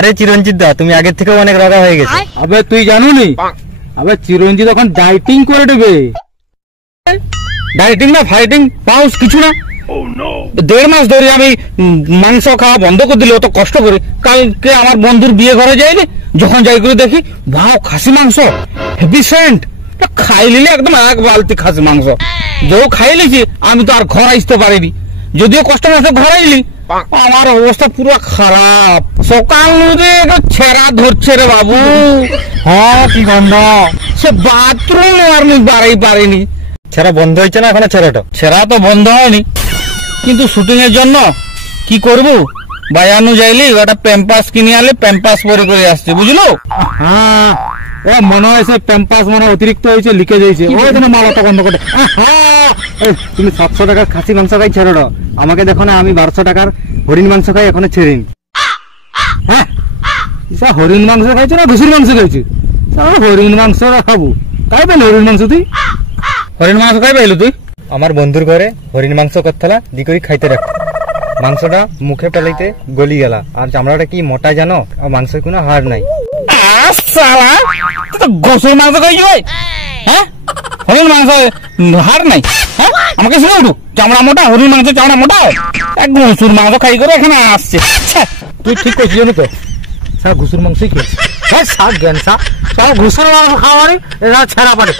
আরে চিরঞ্জিত দা, তুমি আগের থেকে অনেক রোগা হয়ে গেছো। আবে তুই জানো নি? আবে চিরঞ্জিত এখন ডাইটিং করে দেবে। ডাইটিং না ফাইটিং পাউস কিছু না। 1.5 মাস ধরে আমি মাংস খাওয়া বন্ধ করে দিলে, অত কষ্ট করে। কালকে আমার বন্ধুর বিয়ে ঘরে যাইনি, যখন যাই করে দেখি ভাও খাসি মাংস হেভি সেন্ট, খাই নিলে একদম এক বালতি খাসি মাংস। যেও খাই লিছি আমি তো আর ঘর আসতে পারিনি, যদিও কষ্ট মাসে ঘর আইলি, আমার অবস্থা পুরো খারাপ। সকাল নদী ছেঁড়া ধরছে রে বাবু। হ্যাঁ কি গন্ধ, সে বাথরুম আর বাড়াই পারিনি। ছেঁড়া বন্ধ হয়েছে না এখনো? ছেঁড়া তো বন্ধ হয়নি, কিন্তু শুটিং এর জন্য কি করবো, বায়ানু যাইলি ওটা প্যাম্পাস কিনে আনলে প্যাম্পাস পরে করে আসছে, বুঝলো? হ্যাঁ ও মনে হয় সে প্যাম্পাস মনে অতিরিক্ত হয়েছে, লিকেজ হয়েছে, ওই জন্য মালাটা বন্ধ করে। তুমি 700 টাকার খাসি মাংস খাই ছেড়ে দাও, আমাকে দেখো না আমি 1200 টাকার হরিণ মাংস খাই, এখনো ছেড়িনি। হ্যাঁ হরিণ মাংস খাইছো না ঘুষির মাংস খাইছো? হরিণ মাংস খাবো, খাইবেন হরিণ মাংস? তুই হরিণ মাংস খাই পাইলু তুই? আমার বন্ধুর ঘরে হরিণ মাংস করতেলা দি করে খাইতে রাখ, মাংসটা মুখে পেলাইতে গলি গেলা, আর চামড়াটা কি মোটা জানো, আর মাংসের কোনো হাড় নাই। গোসের মাংস খাইছি ভাই? হ্যাঁ হরিণ মাংস হাড় নাই? হ্যাঁ আমাকে শুনে উঠু, চামড়া মোটা, হরিণ মাংস চামড়া মোটা, এক ঘুষুর মাংস খাই করে এখানে আসছে। তুই ঠিক করছিস জানো তো, স্যার ঘুষুর মাংসই খেয়েছি। হ্যাঁ শাক জ্ঞান সব ঘুষুর মাংস খাওয়ারে এরা ছেড়া পারে।